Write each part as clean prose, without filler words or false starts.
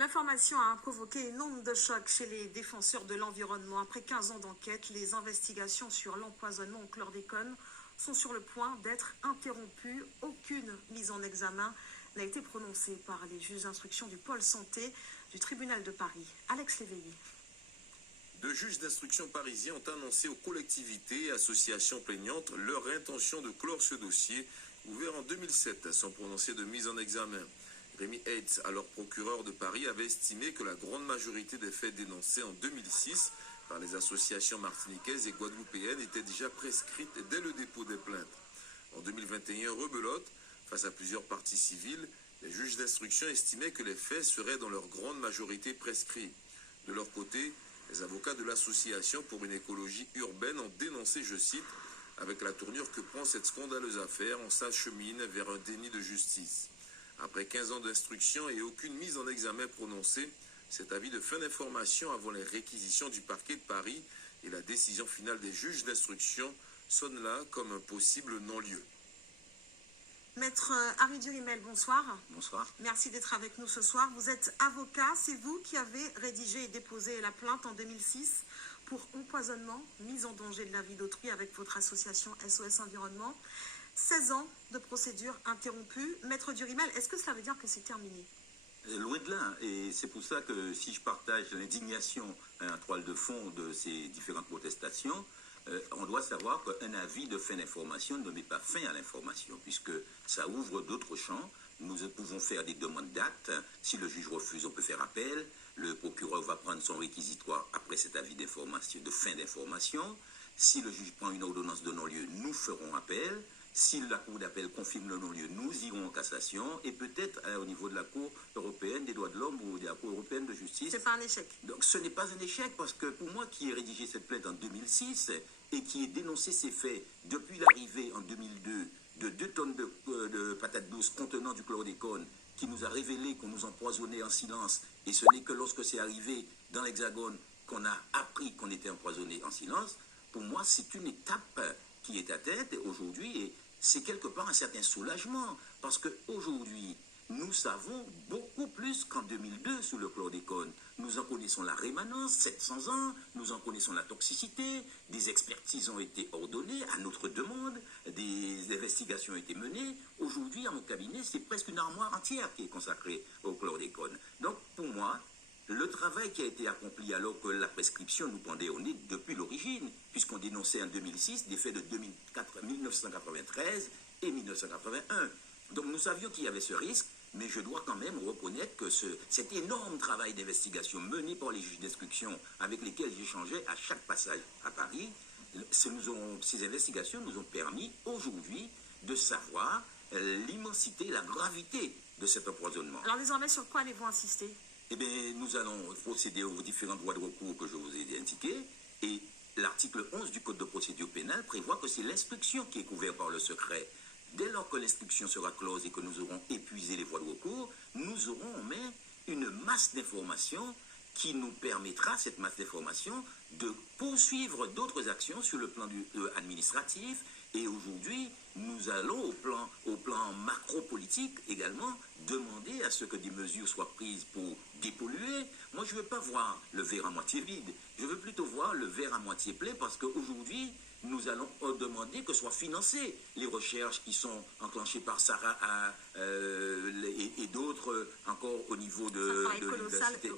L'information a provoqué une onde de choc chez les défenseurs de l'environnement. Après 15 ans d'enquête, les investigations sur l'empoisonnement au chlordécone sont sur le point d'être interrompues. Aucune mise en examen n'a été prononcée par les juges d'instruction du pôle santé du tribunal de Paris. Alex Léveillé. Deux juges d'instruction parisiens ont annoncé aux collectivités et associations plaignantes leur intention de clore ce dossier, ouvert en 2007 sans prononcer de mise en examen. Rémi Heitz, alors procureur de Paris, avait estimé que la grande majorité des faits dénoncés en 2006 par les associations martiniquaises et guadeloupéennes étaient déjà prescrites dès le dépôt des plaintes. En 2021, rebelote, face à plusieurs parties civiles, les juges d'instruction estimaient que les faits seraient dans leur grande majorité prescrits. De leur côté, les avocats de l'association pour une écologie urbaine ont dénoncé, je cite, « Avec la tournure que prend cette scandaleuse affaire, on s'achemine vers un déni de justice ». Après 15 ans d'instruction et aucune mise en examen prononcée, cet avis de fin d'information avant les réquisitions du parquet de Paris et la décision finale des juges d'instruction sonne là comme un possible non-lieu. Maître Harry Durimel, bonsoir. Bonsoir. Merci d'être avec nous ce soir. Vous êtes avocat, c'est vous qui avez rédigé et déposé la plainte en 2006 pour empoisonnement, mise en danger de la vie d'autrui avec votre association SOS Environnement. 16 ans de procédure interrompue. Maître Durimel, est-ce que cela veut dire que c'est terminé? Loin de là, et c'est pour ça que si je partage l'indignation en toile de fond de ces différentes protestations, on doit savoir qu'un avis de fin d'information ne met pas fin à l'information, puisque ça ouvre d'autres champs. Nous pouvons faire des demandes d'actes. Si le juge refuse, on peut faire appel. Le procureur va prendre son réquisitoire après cet avis d'information, de fin d'information. Si le juge prend une ordonnance de non-lieu, nous ferons appel. Si la Cour d'appel confirme le non-lieu, nous irons en cassation et peut-être au niveau de la Cour européenne des droits de l'homme ou de la Cour européenne de justice. C'est pas un échec. Donc ce n'est pas un échec parce que pour moi qui ai rédigé cette plainte en 2006 et qui ai dénoncé ces faits depuis l'arrivée en 2002 de 2 tonnes de patates douces contenant du chlordécone qui nous a révélé qu'on nous empoisonnait en silence, et ce n'est que lorsque c'est arrivé dans l'Hexagone qu'on a appris qu'on était empoisonné en silence, pour moi c'est une étape qui est atteinte aujourd'hui, et c'est quelque part un certain soulagement, parce qu'aujourd'hui, nous savons beaucoup plus qu'en 2002 sur le chlordécone. Nous en connaissons la rémanence, 700 ans, nous en connaissons la toxicité, des expertises ont été ordonnées à notre demande, des investigations ont été menées. Aujourd'hui, à mon cabinet, c'est presque une armoire entière qui est consacrée au chlordécone. Donc, pour moi, le travail qui a été accompli alors que la prescription nous pendait au nez depuis l'origine, puisqu'on dénonçait en 2006 des faits de 1993 et 1981. Donc nous savions qu'il y avait ce risque, mais je dois quand même reconnaître que cet énorme travail d'investigation mené par les juges d'instruction avec lesquels j'échangeais à chaque passage à Paris, ces investigations nous ont permis aujourd'hui de savoir l'immensité, la gravité de cet empoisonnement. Alors désormais, sur quoi allez-vous insister? Eh bien, nous allons procéder aux différentes voies de recours que je vous ai indiquées, et l'article 11 du Code de procédure pénale prévoit que c'est l'instruction qui est couverte par le secret. Dès lors que l'instruction sera close et que nous aurons épuisé les voies de recours, nous aurons en main une masse d'informations qui nous permettra, cette masse d'informations, de poursuivre d'autres actions sur le plan administratif. Et aujourd'hui, nous allons au plan macro-politique également demander à ce que des mesures soient prises pour dépolluer. Moi, je ne veux pas voir le verre à moitié vide. Je veux plutôt voir le verre à moitié plein, parce qu'aujourd'hui, nous allons demander que soient financées les recherches qui sont enclenchées par Sarah et d'autres encore au niveau de l'université.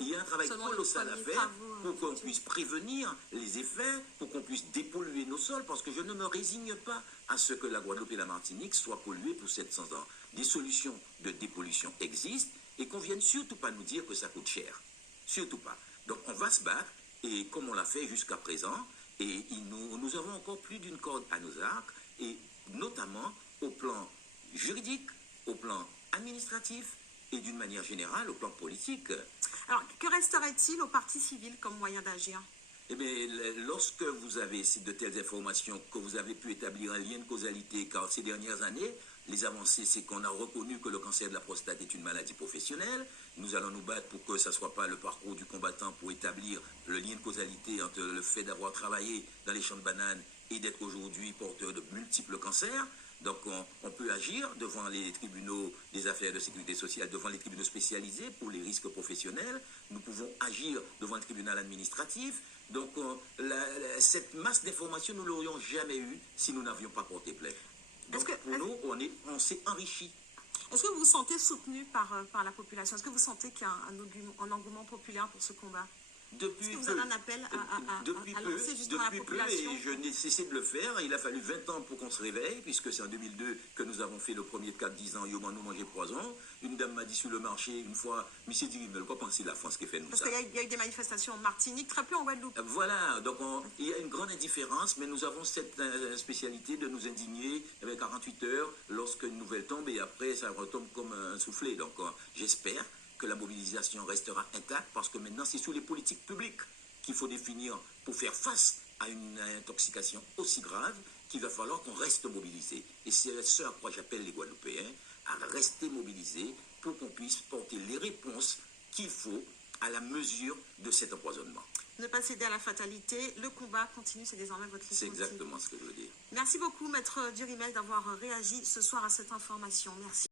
Il y a un travail colossal à faire pour qu'on puisse prévenir les effets, pour qu'on puisse dépolluer nos sols, parce que je ne me résigne pas à ce que la Guadeloupe et la Martinique soient polluées pour 700 ans. Des solutions de dépollution existent, et qu'on ne vienne surtout pas nous dire que ça coûte cher. Surtout pas. Donc on va se battre, et comme on l'a fait jusqu'à présent, et nous avons encore plus d'une corde à nos arcs, et notamment au plan juridique, au plan administratif et d'une manière générale au plan politique. Alors, que resterait-il aux partis civils comme moyen d'agir? Eh bien, lorsque vous avez de telles informations, que vous avez pu établir un lien de causalité, car ces dernières années, les avancées, c'est qu'on a reconnu que le cancer de la prostate est une maladie professionnelle. Nous allons nous battre pour que ça ne soit pas le parcours du combattant pour établir le lien de causalité entre le fait d'avoir travaillé dans les champs de bananes et d'être aujourd'hui porteur de multiples cancers. Donc on peut agir devant les tribunaux des affaires de sécurité sociale, devant les tribunaux spécialisés pour les risques professionnels. Nous pouvons agir devant le tribunal administratif. Donc cette masse d'informations, nous ne l'aurions jamais eue si nous n'avions pas porté plainte. Donc pour nous, on s'est enrichi. Est-ce que vous vous sentez soutenu par la population? Est-ce que vous sentez qu'il y a un engouement populaire pour ce combat? Depuis Est-ce que vous avez un appel à lancer justement à la population? Et je n'ai cessé de le faire. Il a fallu 20 ans pour qu'on se réveille, puisque c'est en 2002 que nous avons fait le premier cas de 10 ans, Yoman nous manger poison. Une dame m'a dit sur le marché une fois, Monsieur Dirimel, quoi penser la France qui fait nous Parce ça? qu'il y a eu des manifestations en Martinique, très peu en Guadeloupe. Voilà, donc il y a une grande indifférence, mais nous avons cette spécialité de nous indigner avec 48 heures lorsque une nouvelle tombe, et après ça retombe comme un soufflé. Donc j'espère que la mobilisation restera intacte, parce que maintenant c'est sur les politiques publiques qu'il faut définir pour faire face à une intoxication aussi grave qu'il va falloir qu'on reste mobilisé. Et c'est ce à quoi j'appelle les Guadeloupéens à rester mobilisés pour qu'on puisse porter les réponses qu'il faut à la mesure de cet empoisonnement. Ne pas céder à la fatalité, le combat continue, c'est désormais votre leitmotiv. C'est exactement ce que je veux dire. Merci beaucoup, Maître Dirimel, d'avoir réagi ce soir à cette information. Merci.